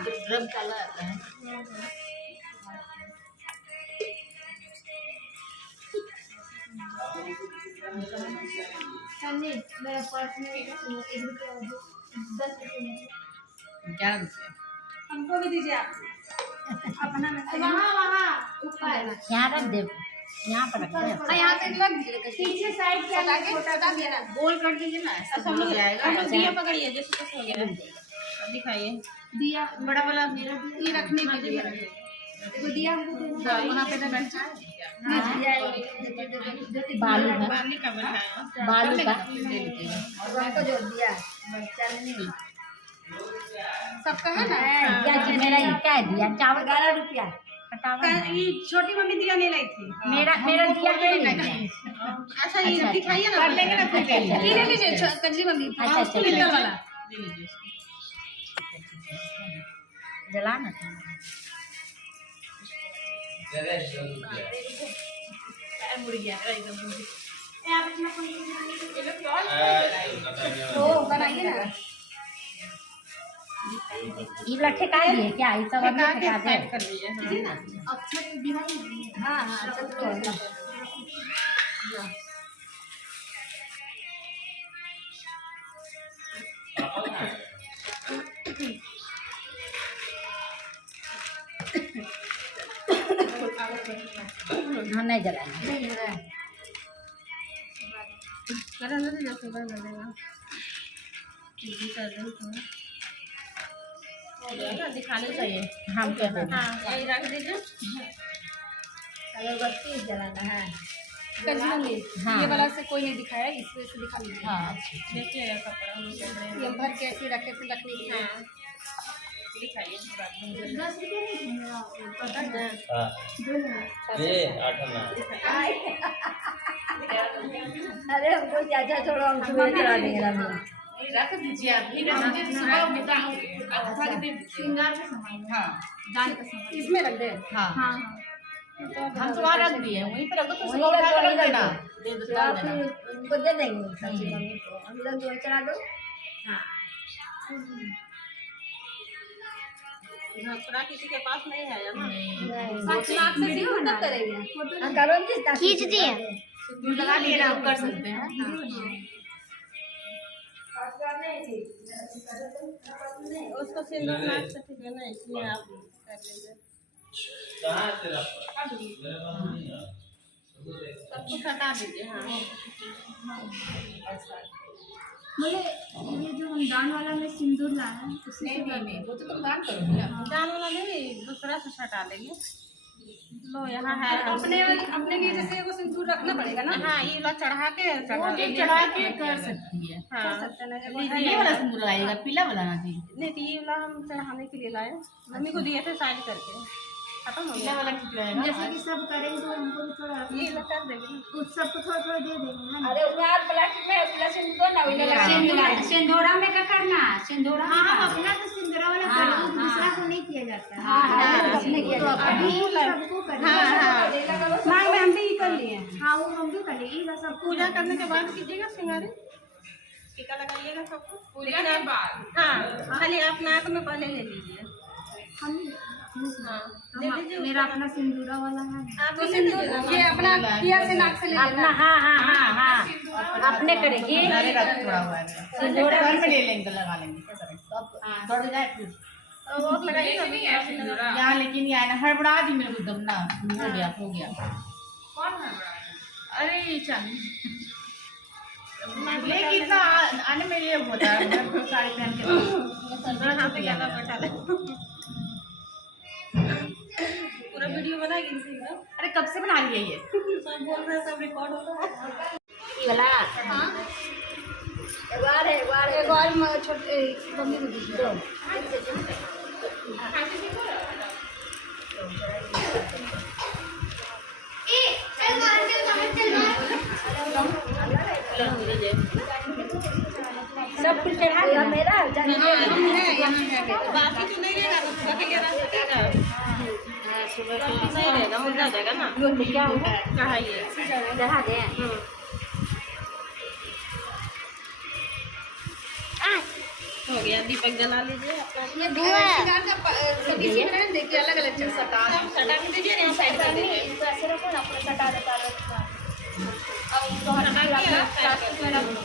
Drum काला आता है। मेरा पर्स में 1 रुपया 10 रुपये क्या रुपये हमको भी दीजिए आप अपना वहाँ ऊपर यहाँ रख दे, यहाँ पर रख दे। यहाँ से लग पीछे साइड से छोटा दिया ना, गोल कर दीजिए ना, ऐसा हो जाएगा। दिया पकड़िए जैसे कुछ हो गया दिखाइए। दिया बड़ा वाला ये रखने के लिए वो दिया हमको देना वहाँ पे तो बैठा है बालू है, बाली का बना है बालू का हमको जो दिया चल नहीं सबका है ना। क्या चीज मेरा ये क्या दिया? चावल 11 रुपया ये छोटी मम्मी दिया नहीं लाई थी। मेरा दिया नहीं। अच्छा ये दिखाइए ना, कर लेंगे ना फिर ये ले लीजिए कजली मम्मी। अच्छा लिटर वाला ले लीजिए, जला ना मुड़ गया एकदम। तो बनाइए ना ये लट्ठे का दिए क्या? ये सब अभी ठेका दे कर लीजिए अक्षर दिखाई हाँ हाँ अच्छा तो हाँ नहीं जलाएंगे। दिखाने चाहिए। हम क्या हाँ यही रख दीजिए। अगरबत्ती जलाना है कजली मम्मी हाँ। ये वाला से कोई नहीं दिखाया, इसमें से दिखा लीजिए। हाँ देखिएगा कपड़ा ये भर के ऐसे रखे थे रखने के लिए। दिखाइए 10 रुपये नहीं पता है ये 8 आना अरे हमको चाचा छोड़ो हम सुबह चला देंगे ना रख दीजिए आप फिर सुबह श्रृंगार का सामान हाँ दान का सामान इसमें रख दे। हाँ हाँ हम तो वहाँ रख दिए, वहीं पर रख दो, तो वहीं सुबह उठा के रख रख देना, दो। दे तो देता आप देना। उनको दे देंगे सब्जी मम्मी को, हम लोग जो चला दो हाँ घसरा किसी के पास नहीं है ना। नाक से वीडियो बना करेंगे करो खींच दिए लगा लिए ना, आप कर सकते हैं। उसको सिंदूर नाक से ठीक है ना, इसलिए आप कर लीजिए। कहाँ से सब कुछ हटा दीजिए। हाँ बोले ये जो हम दान वाला में सिंदूर लाए हैं उसी से नहीं वो तो तुम दान करोगे ना। दान वाला नहीं, दूसरा से हटा देंगे। लो यहाँ है अपने के जैसे वो सिंदूर रखना पड़ेगा ना। हाँ ये वाला चढ़ा के चढ़ा के कर सकती है। हाँ ये वाला सिंदूर लगाइएगा, पीला वाला ना जी, नहीं तो ये वाला हम चढ़ाने के लिए लाए, मम्मी को दिए थे साइड करके खत्म हो पीला गया। वाला ठीक रहेगा। जैसे कि सब करेंगे तो हमको भी थोड़ा ये वाला कर देंगे ना। उस सबको थोड़ा थोड़ा दे देंगे ना अरे उसमें आप प्लास्टिक में उसमें सिंदूर ना सिंदूरा में क्या करना सिंदूरा हाँ हम अपना तो सिंदूरा वाला करेंगे, दूसरा को नहीं किया जाता है अपने किया जाता है अभी सबको करना मांग में हम भी कर लिए। हाँ वो हम भी करेंगे ये सब पूजा करने के बाद कीजिएगा श्रृंगारी, टीका लगाइएगा सबको पूजा के बाद। हाँ खाली आप नाक में पहले ले लीजिए। हम हाँ मेरा अपना सिंदूरा वाला है आप तो सिंदूर ये अपना किया से नाक से ले अपना लेना। हाँ हाँ हाँ हाँ अपने करेगी। अरे रख थोड़ा हुआ है सिंदूर घर में ले लेंगे, लगा लेंगे, क्या करें बढ़ जाए फिर और लगाइएगा यहाँ। लेकिन ये ना हड़बड़ा दी मेरे को एकदम ना, हो गया कौन है? अरे चांदी लेकिन इतना आने में ये होता है साड़ी पहन के हाथ पे ज्यादा बैठा ले। पूरा वीडियो बनाएगी इसी का। अरे कब से बना लिए ये सब बोल रहे हैं, सब रिकॉर्ड हो रहा है। ये वाला हाँ एक बार छोटे मम्मी को दीजिए सब कुछ चढ़ा दिया मेरा बाकी तो नहीं रहेगा, तो सुबह के 11 बजेगा। सुबह के नहीं रहेगा, हो जाएगा ना। क्या होगा चढ़ाइए। चढ़ा दे। हो गया, दीपक जला लीजिए। ये श्रृंगार का देखिए अलग अलग चीज सटा के दीजिए, यहाँ साइड कर दीजिए। इनको ऐसे रखो ना, पूरा सटा देता है। अब इनको प्लास्टिक में रख दो।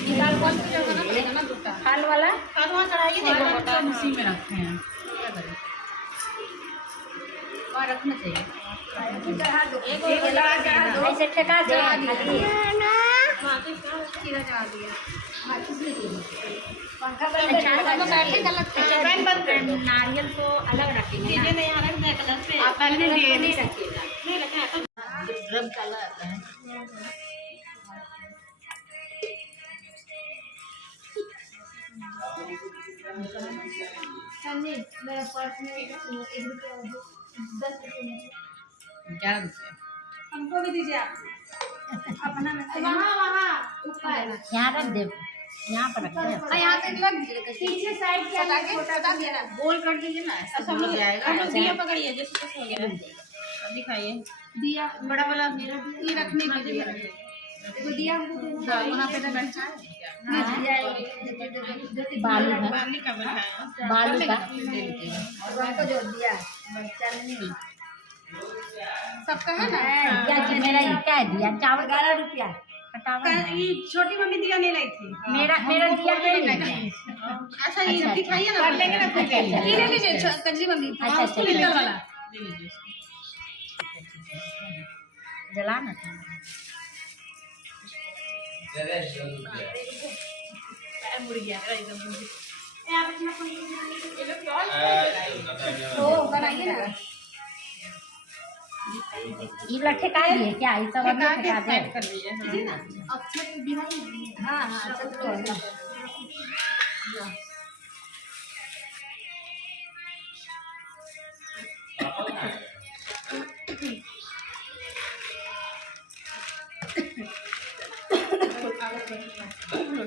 निकाल कौन सी जगह रखना पड़ेगा ना दूसरा खान वाला खाद वहाँ चढ़ाइए, देखो बता। सब उसी में रखे हैं, क्या करें, वहाँ रखना चाहिए। चढ़ा दो, एक एक गिलास चढ़ा दो, ऐसे ठेका दे सीधा चढ़ा दिया। पंखा बैठे गलत फैन बंद कर दो। नारियल को अलग रखेंगे ना। दीजिए नहीं, यहाँ रख दे कलर पे। आप पहले नहीं नहीं रखिएगा। नहीं रखा है तो ड्रम काला आता है। मेरा पर्स में 1 रुपया 10 रुपये 11 रुपये हमको भी दीजिए आप। अपना में वहाँ ऊपर यहाँ रख दे, यहाँ पर रख दे। यहाँ से लग दीजिएगा पीछे साइड के छोटा देना गोल कर दीजिए ना, सब मिल जाएगा। हम लोग दिया पकड़िए, जैसे जैसे हो गया दिखाइए। दिया बड़ा वाला ये रखने के लिए देखो दिया वहाँ पे तो बैठा बालू है, बाली का बैठाया। बालू का हमको जो दिया चलनी सबका है ना क्या जी, मेरा ये क्या दिया, चावल 11 रुपया ये छोटी मम्मी दिया नहीं लाई थी। मेरा दिया नहीं। अच्छा ये दिखाइए ना, कर लेंगे ना फिर ये ले लीजिए कंजी मम्मी। अच्छा, उसको लिटर वाला ले लीजिए, जला ना मुड़ गया एकदम। तो बनाइए ना ये लट्ठे का है क्या, ये सब ठेका अभी के ठेका साइड दे। कर दीजिए। हाँ। अच्छा दिखाइए हाँ हाँ अच्छा तो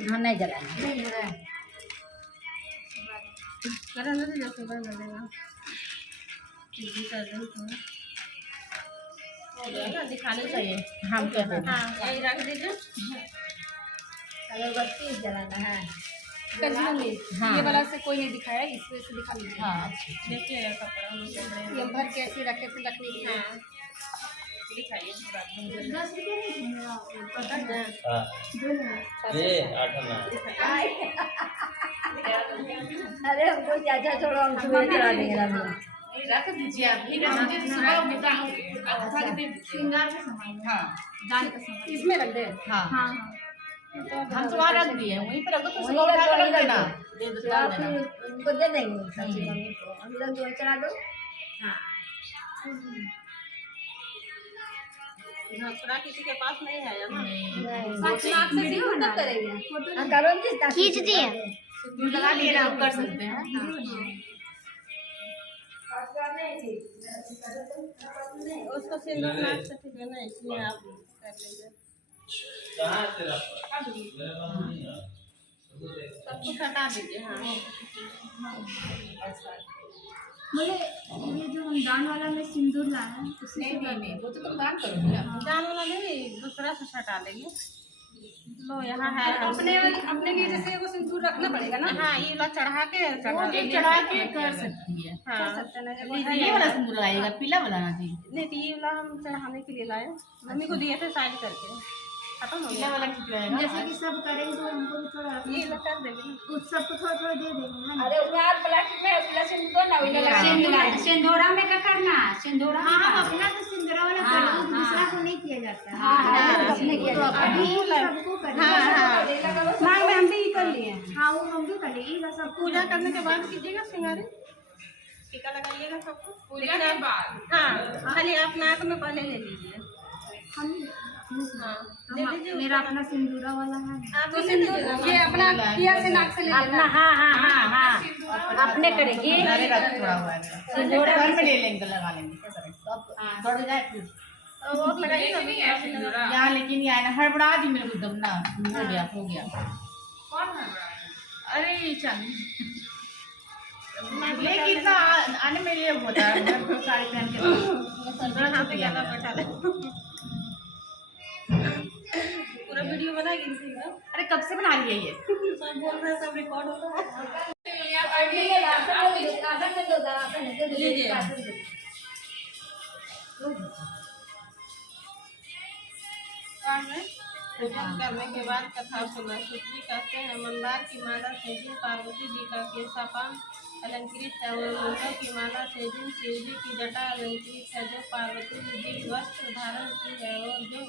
हाँ नहीं जलाएंगे। नहीं है करा ना जैसे कर देगा। जी कर दो तो हो जाएगा, दिखाने चाहिए। हम क्या करें? हाँ यही रख दीजिए। अगरबत्ती जलाना है कंजी मम्मी हाँ। ये वाला से कोई नहीं दिखाया, इसमें से दिखा लीजिए। हाँ देखिएगा कपड़ा ये भर के ऐसे रखे थे रखने के लिए हाँ दिखाइए। 10 रुपये नहीं हाँ दो ये 8 आना। अरे हमको चाचा थोड़ा हम सुबह चला देंगे रख दीजिए आप, फिर रख दीजिए, सुबह उठा के दे दीजिए। श्रृंगार का सामान हाँ दान का सामान इसमें रख दे। हाँ हाँ हम तो वहाँ रख दिए, वहीं पे रख दो, तो सुबह उठा के रख देना, दे दो, तो डाल आप देना। उनको दे देंगे सब्जी मम्मी को हम लोग जो चला दो हाँ कपड़ा किसी के पास नहीं है ना। खींच दिए लगा लिए ना, आप कर सकते हैं। उसको सिंदूर नाक से ठीक है ना, इसलिए आप कर लीजिए। कहाँ तेरा? सब कुछ हटा दीजिए। हाँ बोले ये जो हम दान वाला में सिंदूर लाए हैं नहीं नहीं नहीं, वो तो तुम दान करोगे ना। दान वाला नहीं, दूसरा से हटा देंगे। लो यहाँ है अपने के जैसे वो सिंदूर रखना पड़ेगा ना। हाँ ये वाला चढ़ा के एक चढ़ा के कर सकती है। हाँ ये वाला सिंदूर आएगा, पीला वाला ना जी, नहीं तो ये वाला हम चढ़ाने के लिए लाए, मम्मी को दिए थे साइड करके, खत्म हो पीला गया। वाला ठीक रहेगा। जैसे कि सब करेंगे तो हमको भी थोड़ा ये ला कर देंगे ना। उस सबको थोड़ा थोड़ा दे देंगे ना अरे उन्हें प्लास्टिक में पीला सिंदूर ना उन्हें लगा सिंदूरा में क्या करना सिंदूरा हाँ, हाँ अपना तो सिंदूरा वाला हाँ, दूसरा को नहीं किया जाता हाँ, अपने किया जाता है अभी सबको करना मांग में हम भी कर लिए। हाँ वो हम भी करेंगे सब पूजा करने के बाद कीजिएगा सिंगारी, टीका लगाइएगा सबको पूजा के बाद। हाँ खाली आप नाक में पहले ले लीजिए। हम हाँ ले लीजिए। मेरा अपना सिंदूरा वाला है आप तो सिंदूर ये अपना किया से नाक से ले अपना लेना। हाँ हाँ हाँ हाँ अपने करेगी। अरे रख थोड़ा हुआ है। सिंदूर घर में ले लेंगे, लगा लेंगे, क्या करें, तो अब बढ़ जाए फिर वो लगाइए ना यहाँ, लेकिन ये आए ना हड़बड़ा दी मेरे को एकदम ना, हो गया हो गया। अरे चल लेकिन इतना आने में ये होता है, साड़ी पहन के हाथ पे ज्यादा बैठा ले। पूरा वीडियो बनाएगी किसी का? अरे कब से बना रही है ये? सब बोल रहे हैं, सब रिकॉर्ड हो रहा है। लीजिए। पूजन करने के बाद कथा सुना। सुश्री कहते हैं, मंदार की माला से जिन पार्वती जी का केशापान अलंकृत है और फूलों की माला से जिन शिव जी की जटा अलंकृत है, जो पार्वती जी वस्त्र धारण की है और जो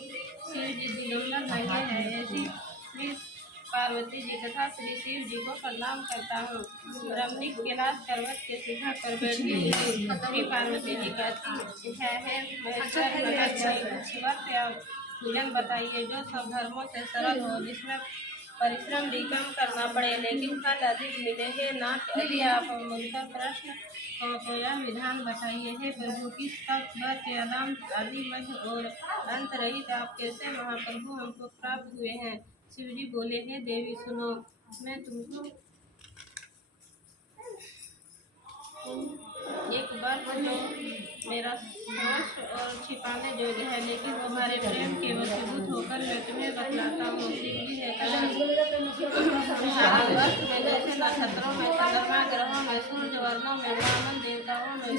शिव जी दिगंबर नंगे हैं, ऐसी श्री पार्वती जी तथा श्री शिव जी को प्रणाम करता हूँ। रमणीक कैलाश पर्वत के शिखर पर बैठी हुई श्री पार्वती जी कहती है, महेश्वर व्रत या पूजन बताइए जो सब धर्मों से सरल हो, जिसमें परिश्रम भी कम करना पड़े लेकिन फल अधिक मिलेंगे ना। यदि आप मुझकर प्रश्न हो तो यह विधान बताइए, हे प्रभु, किस तप व्रत अदाम आदि मध्य और अंत रहित आप कैसे महाप्रभु हमको प्राप्त हुए हैं? शिव जी बोले, हे देवी सुनो, मैं तुमको एक बार जो मेरा नाश और छिपाने योग्य है, लेकिन वो हमारे प्रेम के वशीभूत होकर मैं तुम्हें बतलाता हूँ। शिव जी ने कहा, भारतवर्ष में जैसे नक्षत्रों में, चंद्रमा ग्रहों में, सूर्य वर्णों में, ब्राह्मण देवताओं में,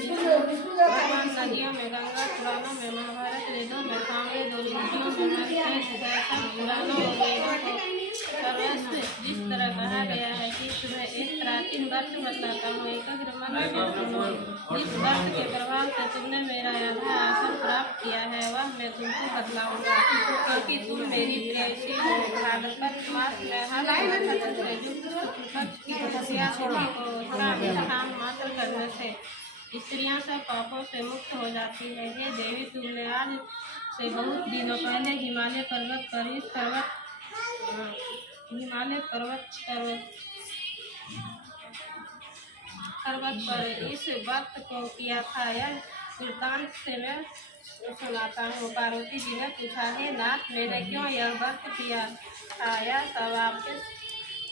भगवान नदियों में, गंगा पुराणों में, महाभारत वेदों में, सामने दो लिपियों में, पुराणों और वेदों को सर्वस्व जिस तरह कहा गया है कि तुम्हें एक प्राचीन व्रत बताता हूँ, एकाग्र मन से सुनो। जिस व्रत के प्रभाव से तुमने मेरा आधा आसन प्राप्त किया है वह मैं तुमको बतलाऊंगा, क्योंकि तुम मेरी प्रेयसी हो। भागवत मास में हर नक्षत्र से युक्त पक्ष की तपस्या होने को उसका अनुष्ठान मात्र करने से स्त्रियां सब पापों से मुक्त हो जाती है। हे देवी, तुमने आज से बहुत दिनों पहले हिमालय पर्वत पर इस व्रत को किया था। यह वृत्तांत से मैं सुनाता हूँ। पार्वती जी ने पूछा, हे नाथ, मैंने क्यों यह व्रत किया था, यह सब आपके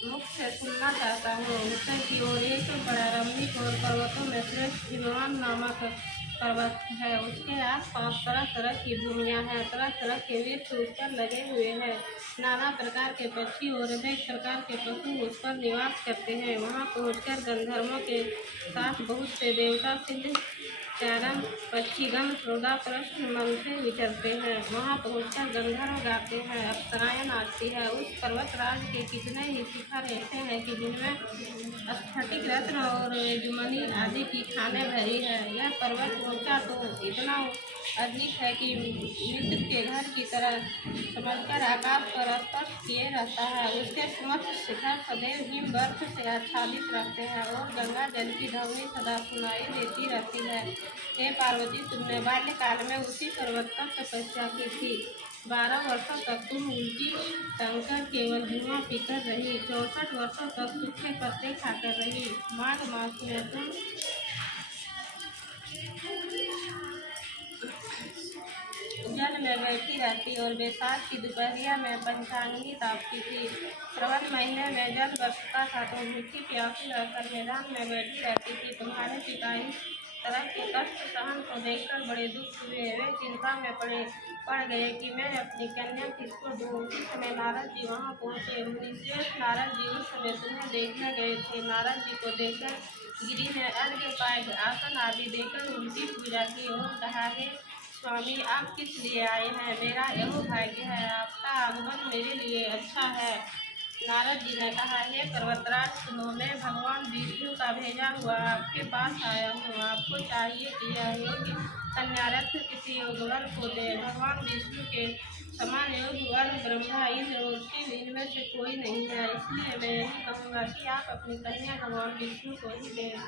मुख से सुनना चाहता हूँ। उत्तर की ओर एक बड़ा रमणीक और पर्वतों में श्रेष्ठ हिमवान नामक पर्वत है। उसके आसपास तरह तरह की भूमियाँ हैं, तरह तरह के वृक्ष उस पर लगे हुए हैं। नाना प्रकार के पक्षी और अनेक प्रकार के पशु उस पर निवास करते हैं। वहाँ पहुँचकर गंधर्वों के साथ बहुत से देवता, सिद्ध, चारण, पक्षीगण, श्रोता, प्रश्न मन से विचरते हैं। वहाँ पहुँचकर गंधर्व गाते हैं, अप्सराएं नाचती है। उस पर्वत राज के कितने ही शिखर ऐसे हैं कि जिनमें स्फटिक रत्न और जुमनी आदि की खाने भरी है। यह पर्वत ऊंचा तो इतना अधिक है कि मित्र के घर की तरह समझकर आकाश पर स्पर्श किए रहता है। उसके समस्त शिखर सदैव हिम बर्फ से आच्छादित रहते हैं और गंगा जल की ध्वनि सदा सुनाई देती रहती है। हे पार्वती, तुमने बाल्यकाल में उसी पर्वत पर तपस्या की थी। 12 वर्षों तक तुम उल्टी टंकर केवल धुआं पीकर रही। 64 वर्षों तक सूखे पत्ते खाकर रही। माघ मास में तुम जल में बैठी रहती और बैसाख की दोपहरिया में पंचांगी तापती थी। श्रवण महीने में जल बरसता था तो भूखी प्यासी रहकर मैदान में बैठी रहती थी। तुम्हारे पिता इस तरह के कष्ट सहन को देखकर बड़े दुख हुए। वे चिंता में पड़ गए कि मैं अपनी कन्या किसको दूँ। उसी समय नारद जी वहाँ पहुँचे। मुनिश्रेष्ठ नारद जी उस समय तुम्हें देखने गए थे। नारद जी को देखकर गिरी ने अर्घ्य पाए आसन आदि देकर उनकी पूजा की और कहा, हे स्वामी, आप किस लिए आए हैं? मेरा यह भाग्य है, आपका आगमन मेरे लिए अच्छा है। नारद जी ने कहा, हे पर्वतराज सुनो, मैं भगवान विष्णु का भेजा हुआ आपके पास आया हूँ। आपको चाहिए कि यह योग्य कन्यारत्न किसी योगवर को दे। भगवान विष्णु के समान योगवर ब्रह्मा, इंद्र और शिव इनमें से कोई नहीं है, इसलिए मैं यही कहूँगा कि आप अपनी कन्या भगवान विष्णु को ही दें।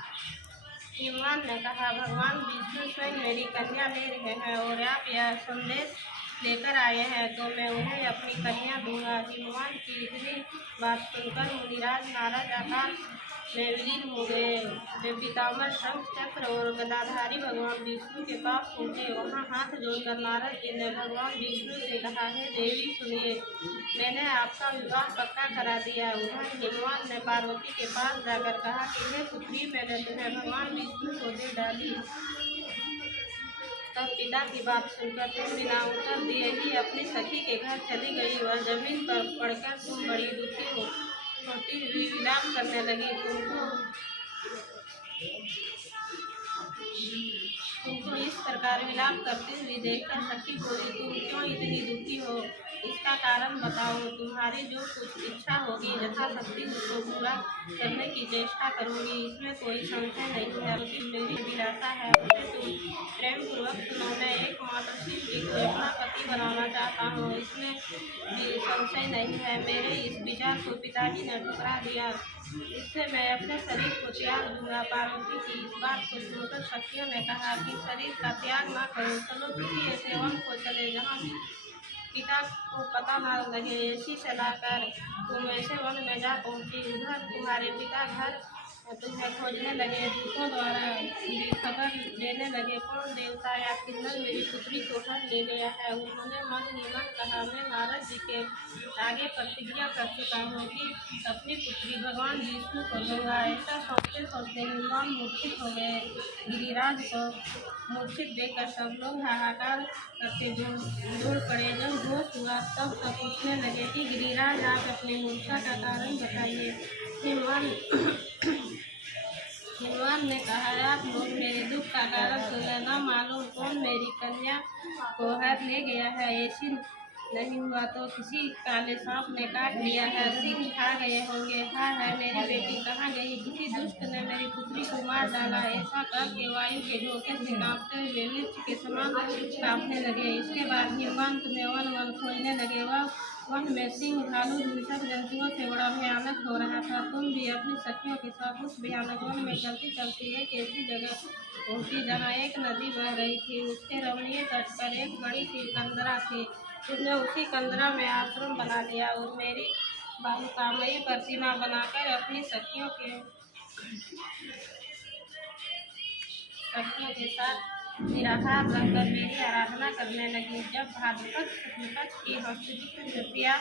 हिमवान ने कहा, भगवान विष्णु स्वयं मेरी कन्या ले रहे हैं और आप यह संदेश लेकर आए हैं तो मैं उन्हें अपनी कन्या दूंगा। हिमवान की इतनी बात सुनकर मुनिराज नारद आकाश में विलीन हो गए। वे पितामह शंख चक्र और गदाधारी भगवान विष्णु के पास पहुँचे। वहाँ हाथ जोड़कर नारद जी ने भगवान विष्णु से कहा, हे देवी सुनिए, मैंने आपका विवाह पक्का करा दिया। उधर हिमवान ने पार्वती के पास जाकर कहा कि हे पुत्री, मैंने तुम्हें भगवान विष्णु को दे डाली। तब पिता की बात सुनकर तुम बिना उत्तर दिए ही अपनी सखी के घर चली गई। वह जमीन पर पड़कर तुम बड़ी दुखी होती हुई विलाप करने लगी। तुमको इस प्रकार विलाप करते हुए देखकर सखी बोली, तुम क्यों इतनी दुखी हो? इसका कारण बताओ। तुम्हारी जो कुछ इच्छा होगी यथाशक्ति उसको पूरा करने की चेष्टा करूँगी, इसमें कोई संशय नहीं है। मेरी अभिलाषा है उसे तुम प्रेम पूर्वक सुनो। मैं एकमात्र शिव जी को अपना पति बनाना चाहता हूँ, इसमें भी संशय नहीं है। मेरे इस विचार को पिताजी ने ठुकरा दिया, इससे मैं अपने शरीर को त्याग दूंगा। पार्वती की इस बात को सुनकर सखियों ने कहा कि शरीर का त्याग न करो, चलो किसी ऐसे वन को चले जहाँ पिता को पता न लगे। ऐसी सलाह कर तुम ऐसे वन में जा पहुंची। उधर तुम्हारे पिता घर तुम्हें खोजने लगे, दूतों द्वारा भी खबर देने लगे, कौन देवता या किन्नर मेरी पुत्री को हर ले गया है। उन्होंने मन ही मन कहा, मैं नारद जी के आगे प्रतिज्ञा कर चुका हूँ कि अपनी पुत्री भगवान विष्णु को दूंगा। ऐसा सोचते सोचते हिमवान मूर्छित हो गए। गिरिराज को मूर्छित देखकर सब लोग हाहाकार करके जोड़ पड़े। जब होश हुआ तब सब पूछने लगे कि गिरिराज आप अपनी मूर्छा का कारण बताइए। हिमवान ने कहा, आप लोग मेरे दुख का कारण सुने, न मालूम कौन मेरी कन्या को हर ले गया है। ऐसी नहीं हुआ तो किसी काले सांप ने काट लिया है, सिंह खा गए होंगे। हाय हाय मेरी बेटी कहाँ गई? किसी दुष्ट ने मेरी पुत्री को मार डाला। ऐसा करके वायु के झोंके से कांपते हुए मिर्च के समान कांपने लगे। इसके बाद हिमवान तुम्हें वन खोजने लगे। वह वन में सिंह, भालू, हिंसक जंतुओं से बड़ा भयानक हो रहा था। तुम भी अपनी सखियों के साथ उस भयानक वन में चलती चलती एक ऐसी जगह पहुंची जहाँ एक नदी बह रही थी। उसके रमणीय तट पर एक बड़ी सी कंदरा थी। तुमने उसी कंदरा में आश्रम बना लिया और मेरी बालुकामयी प्रतिमा बनाकर अपनी सखियों के साथ निराहार रहकर मेरी आराधना करने लगी। जब भाद्रपद शुक्ल पक्ष की हस्तुतिया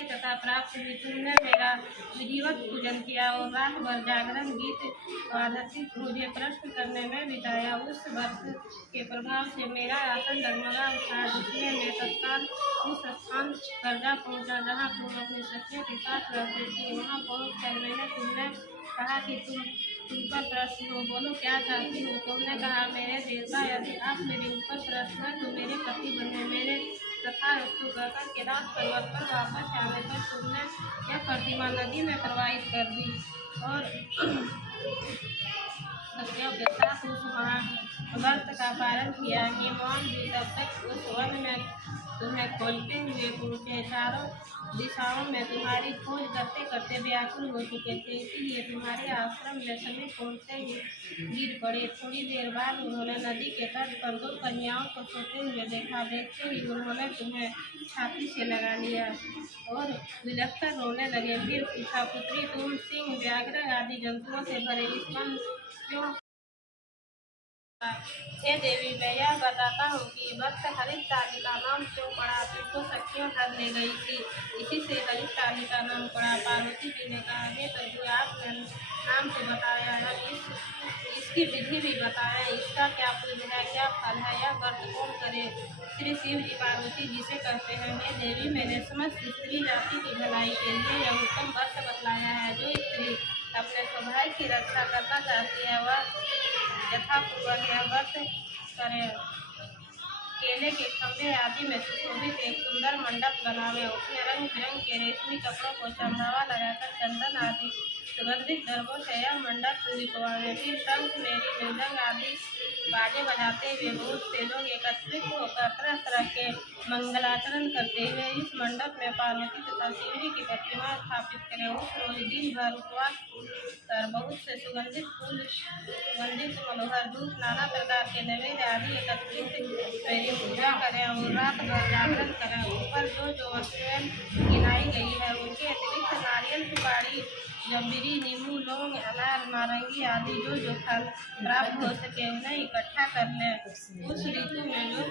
तथा प्राप्त हुई, तुमने मेरा विधिवत पूजन किया और रात भर जागरण, गीत आध्यात्मिक मुझे प्रश्न करने में बिताया। उस व्रत के प्रभाव से मेरा आसन डगमगा उठा, जिसमें मैं तत्काल उस स्थान पर जा पहुँचा जहाँ तुम अपने सखियों के साथ रहती थी। वहाँ पहुँच कर मैंने तुमने कहा कि तुम पर प्रश्न हो, बोलो क्या चाहती हो? तुमने कहा, मेरे देवता यदि आप मेरे ऊपर प्रश्न है तो मेरे पति बने। मेरे तथा वस्तु कहकर केदार पर्वत पर वापस आने पर तुमने यह प्रतिमा नदी में प्रवाहित कर दी और सखियों के साथ उस व्रत का पालन किया। हिमवान भी तब तक उस वन में तुम्हें खोजते हुए पहुँचे। चारों दिशाओं में तुम्हारी खोज करते करते व्याकुल हो चुके थे, इसीलिए तुम्हारे आश्रम में समय पहुँचते ही गिर पड़े। थोड़ी देर बाद उन्होंने नदी के तट पर दो कन्याओं को सोते हुए देखा। देखते ही उन्होंने तुम्हें छाती से लगा लिया और विलख कर रोने लगे। फिर पूछा, पुत्री तुम सिंह, व्याघ्र आदि जंतुओं से भरे इस वन क्यों? हे देवी, मैं यह बताता हूँ कि वक्त हरित तालिका नाम क्यों पड़ा? तुमको सखियों हर ले गई थी, इसी से हरित तालिका नाम पड़ा। पार्वती जी ने कहा, हे प्रभु, आपने नाम तो बताया है, इसकी विधि भी बताया, इसका क्या पुण्य है, क्या फल है, यह व्रत कौन करे? श्री शिव जी पार्वती जी से कहते हैं, हे देवी, मैंने समस्त स्त्री जाति की भलाई के लिए यह उत्तम व्रत बतलाया है। जो स्त्री अपने स्वभाव की रक्षा करना चाहती है वह यथापूर्वक यह व्रत करे। केले के खंभे आदि में सुशोभित एक सुंदर मंडप बनावे, उसमें रंग बिरंग के रेशमी कपड़ों को चंदावा लगाकर चंदन आदि सुगंधित द्रव्यों से यह मंडप लिपवावे। फिर शंख, मेरी, मृदंग आदि बाजे बजाते हुए बहुत से लोग एकत्रित होकर तरह तरह के मंगलाचरण करते हुए इस मंडप में पार्वती तथा शिव जी की प्रतिमा स्थापित करें। उस रोज दिन भर उपवास कर बहुत से सुगंधित फूल, सुगंधित मनोहर धूप, नाना प्रकार के नैवेद्य आदि एकत्रित मेरी पूजा करें और रात भर जागरण करें। ऊपर जो वस्तुएं गिनाई गई है उनके अतिरिक्त नारियल, सुपारी, जम्बीरी, नींबू, लौंग, अनार, नारंगी आदि जो फल प्राप्त हो सके उन्हें इकट्ठा कर लें। उस ऋतु में जो